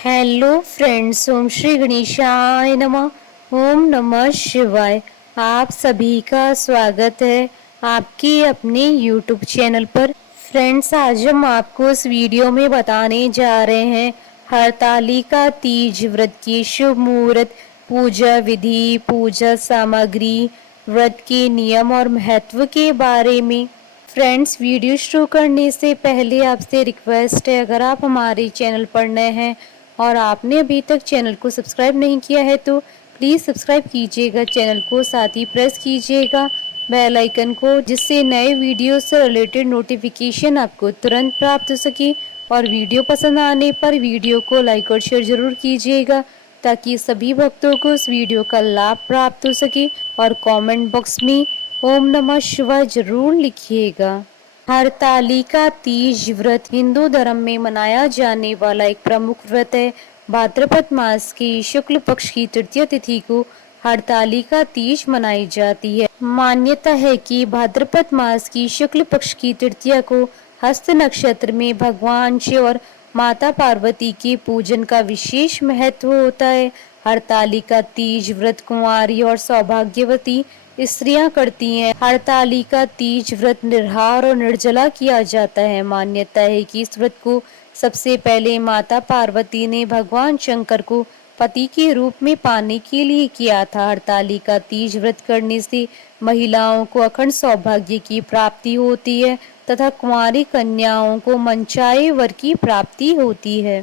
Hello friends, ओम श्री गणेशाय नमः। ओम नमः शिवाय। आप सभी का स्वागत है आपके अपने यूट्यूब चैनल पर। फ्रेंड्स, आज हम आपको इस वीडियो में बताने जा रहे हैं हरतालिका तीज व्रत की शुभ मुहूर्त, पूजा विधि, पूजा सामग्री, व्रत के नियम और महत्व के बारे में। फ्रेंड्स, वीडियो शुरू करने से पहले आपसे रिक्वेस्ट है, अगर आप हमारे चैनल पर नए हैं और आपने अभी तक चैनल को सब्सक्राइब नहीं किया है तो प्लीज़ सब्सक्राइब कीजिएगा चैनल को, साथ ही प्रेस कीजिएगा बेल आइकन को, जिससे नए वीडियो से रिलेटेड नोटिफिकेशन आपको तुरंत प्राप्त हो सके। और वीडियो पसंद आने पर वीडियो को लाइक और शेयर जरूर कीजिएगा ताकि सभी भक्तों को इस वीडियो का लाभ प्राप्त हो सके। और कमेंट बॉक्स में ओम नमः शिवाय जरूर लिखिएगा। हरतालिका तीज व्रत हिंदू धर्म में मनाया जाने वाला एक प्रमुख व्रत है। भाद्रपद मास की शुक्ल पक्ष की तृतीय तिथि को हरतालिका तीज मनाई जाती है। मान्यता है कि भाद्रपद मास की शुक्ल पक्ष की तृतीया को हस्त नक्षत्र में भगवान शिव और माता पार्वती के पूजन का विशेष महत्व होता है। हरतालिका तीज व्रत कुंवारी और सौभाग्यवती स्त्रियां करती हैं। हरतालिका तीज व्रत निर्हार और निर्जला किया जाता है। मान्यता है कि इस व्रत को सबसे पहले माता पार्वती ने भगवान शंकर को पति के रूप में पाने के लिए किया था। हरतालिका तीज व्रत करने से महिलाओं को अखंड सौभाग्य की प्राप्ति होती है तथा कुंवारी कन्याओं को मनचाहे वर की प्राप्ति होती है।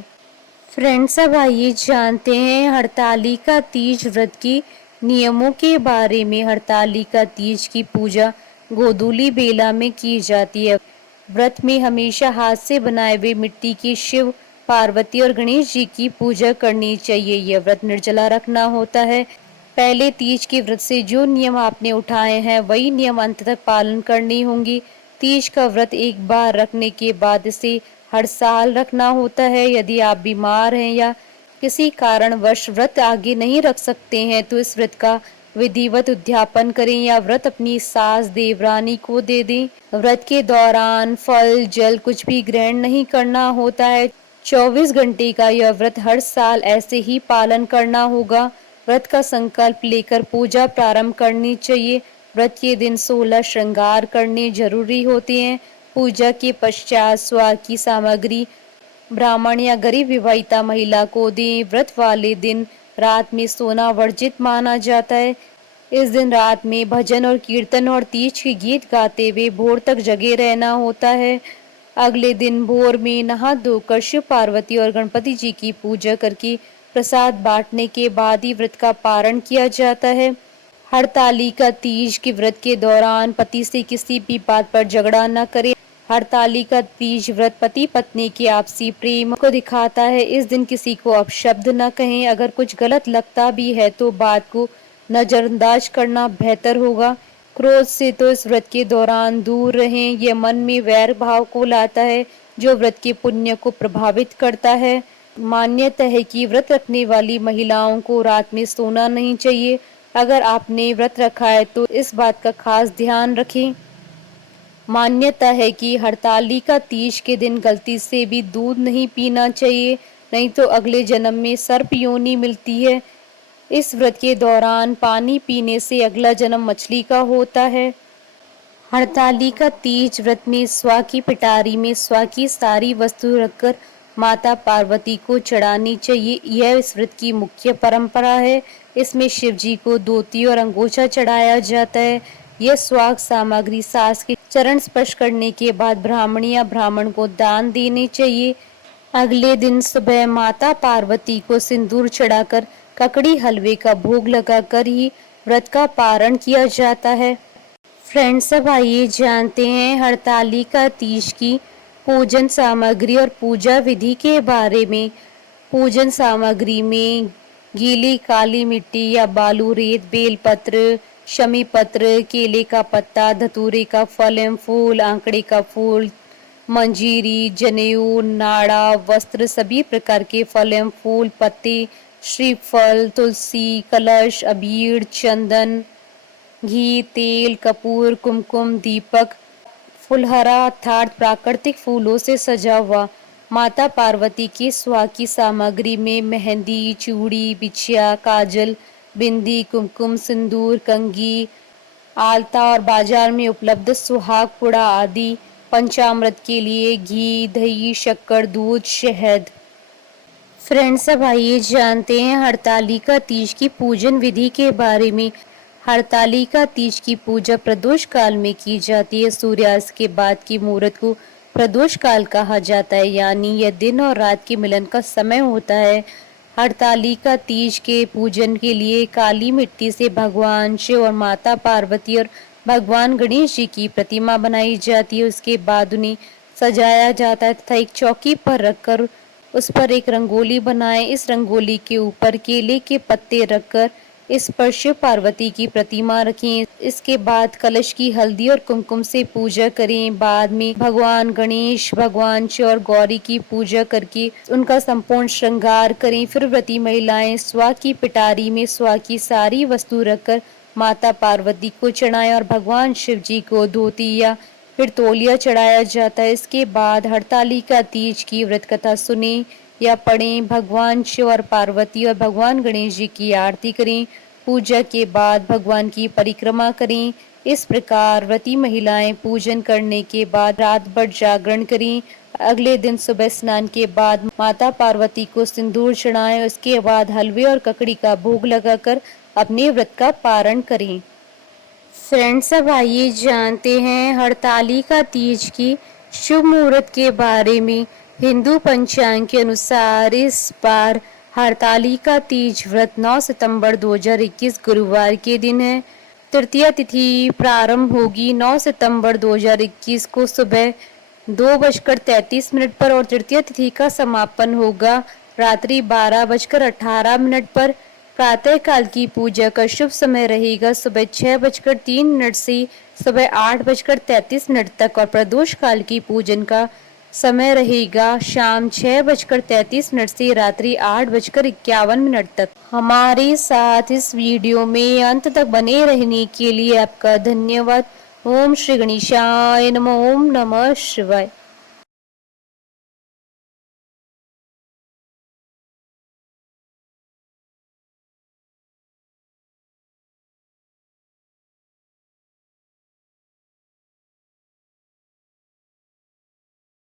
फ्रेंड्स, अब आइए जानते हैं हरतालिका तीज व्रत के नियमों के बारे में। हरतालिका तीज की पूजा गोधूली बेला में की जाती है। व्रत में हमेशा हाथ से बनाए हुए मिट्टी के शिव, पार्वती और गणेश जी की पूजा करनी चाहिए। यह व्रत निर्जला रखना होता है। पहले तीज के व्रत से जो नियम आपने उठाए हैं वही नियम अंत तक पालन करने होंगे। तीज का व्रत एक बार रखने के बाद इसे हर साल रखना होता है। यदि आप बीमार हैं या किसी कारणवश व्रत आगे नहीं रख सकते हैं तो इस व्रत का विधिवत उद्यापन करें या व्रत अपनी सास देवरानी को दे दें। व्रत के दौरान फल जल कुछ भी ग्रहण नहीं करना होता है। 24 घंटे का यह व्रत हर साल ऐसे ही पालन करना होगा। व्रत का संकल्प लेकर पूजा प्रारंभ करनी चाहिए। व्रत के दिन 16 श्रृंगार करने जरूरी होते हैं। पूजा के पश्चात स्वाद की सामग्री ब्राह्मण या गरीब विवाहिता महिला को दें। व्रत वाले दिन रात में सोना वर्जित माना जाता है। इस दिन रात में भजन और कीर्तन और तीज के गीत गाते हुए भोर तक जगे रहना होता है। अगले दिन भोर में नहा धोकर शिव पार्वती और गणपति जी की पूजा करके प्रसाद बांटने के बाद ही व्रत का पारण किया जाता है। हरतालिका तीज के व्रत के दौरान पति से किसी भी बात पर झगड़ा न करें। हरतालिका तीज व्रत पति पत्नी के आपसी प्रेम को दिखाता है। इस दिन किसी को अपशब्द न कहें। अगर कुछ गलत लगता भी है तो बात को नजरअंदाज करना बेहतर होगा। क्रोध से तो इस व्रत के दौरान दूर रहें। यह मन में वैर भाव को लाता है जो व्रत के पुण्य को प्रभावित करता है। मान्यता है कि व्रत रखने वाली महिलाओं को रात में सोना नहीं चाहिए। अगर आपने व्रत रखा है तो इस बात का खास ध्यान रखें। मान्यता है कि हरतालिका तीज के दिन गलती से भी दूध नहीं पीना चाहिए, नहीं तो अगले जन्म में सर्प योनि मिलती है। इस व्रत के दौरान पानी पीने से अगला जन्म मछली का होता है। हरतालिका तीज व्रत में स्वा की पिटारी में स्वा की सारी वस्तु रखकर माता पार्वती को चढ़ानी चाहिए। यह इस व्रत की मुख्य परंपरा है। इसमें शिव जी को धोती और अंगोछा चढ़ाया जाता है। यह स्वाग सामग्री सास के चरण स्पर्श करने के बाद ब्राह्मणी या ब्राह्मण को दान देनी चाहिए। अगले दिन सुबह माता पार्वती को सिंदूर चढ़ाकर ककड़ी हलवे का भोग लगाकर ही व्रत का पारण किया जाता है। फ्रेंड्स, अब आइए जानते हैं हरतालिका तीज की पूजन सामग्री और पूजा विधि के बारे में। पूजन सामग्री में गीली काली मिट्टी या बालू, रेत, बेलपत्र, शमी पत्र, केले का पत्ता, धतूरे का फल एवं फूल, आंकड़े का फूल, मंजीरी, जनेऊ, नाड़ा, वस्त्र, सभी प्रकार के फल एवं फूल, पत्ते, श्रीफल, तुलसी, कलश, अबीर, चंदन, घी, तेल, कपूर, कुमकुम, दीपक, फुलहरा अर्थात प्राकृतिक फूलों से सजा हुआ माता पार्वती के सुहाग की सामग्री में मेहंदी, चूड़ी, बिछिया, काजल, बिंदी, कुमकुम, सिंदूर, कंघी, आलता और बाजार में उपलब्ध सुहाग पुड़ा आदि। पंचामृत के लिए घी, दही, शक्कर, दूध, शहद। फ्रेंड्स, अब आइए जानते हैं हरतालिका तीज की पूजन विधि के बारे में। हरतालिका तीज की पूजा प्रदोष काल में की जाती है। सूर्यास्त के बाद की मुहूर्त को प्रदोष काल कहा जाता है, यानी यह दिन और रात के मिलन का समय होता है। हरतालिका तीज के पूजन के लिए काली मिट्टी से भगवान शिव और माता पार्वती और भगवान गणेश जी की प्रतिमा बनाई जाती है। उसके बाद उन्हें सजाया जाता है तथा एक चौकी पर रखकर उस पर एक रंगोली बनाएं। इस रंगोली के ऊपर केले के पत्ते रखकर इस पर शिव पार्वती की प्रतिमा रखें। इसके बाद कलश की हल्दी और कुमकुम से पूजा करें। बाद में भगवान गणेश, भगवान शिव और गौरी की पूजा करके उनका संपूर्ण श्रृंगार करें। फिर व्रती महिलाएं स्वाह की पिटारी में स्वाह की सारी वस्तु रखकर माता पार्वती को चढ़ाएं और भगवान शिव जी को धोती या फिर तौलिया चढ़ाया जाता है। इसके बाद हरतालिका तीज की व्रत कथा सुने या पढ़ें। भगवान शिव और पार्वती और भगवान गणेश जी की आरती करें। पूजा के बाद भगवान की परिक्रमा करें। इस प्रकार व्रती महिलाएं पूजन करने के बाद रात भर जागरण करें। अगले दिन सुबह स्नान के बाद माता पार्वती को सिंदूर चढ़ाएं। उसके बाद हलवे और ककड़ी का भोग लगाकर अपने व्रत का पारण करें। फ्रेंड्स, अब आइए जानते हैं हरतालिका तीज की शुभ मुहूर्त के बारे में। हिंदू पंचांग के अनुसार इस बार हरतालिका तीज व्रत 9 सितंबर 2021 गुरुवार के दिन है। तृतीया तिथि प्रारंभ होगी 9 सितंबर 2021 को सुबह 2:33 पर और तृतीया तिथि का समापन होगा रात्रि 12:18 पर। प्रातः काल की पूजा का शुभ समय रहेगा सुबह 6:03 से सुबह 8:33 तक और प्रदोष काल की पूजन का समय रहेगा शाम 6:33 से रात्रि 8:51 तक। हमारे साथ इस वीडियो में अंत तक बने रहने के लिए आपका धन्यवाद। ओम श्री गणेशाय नमः। ओम नमः शिवाय।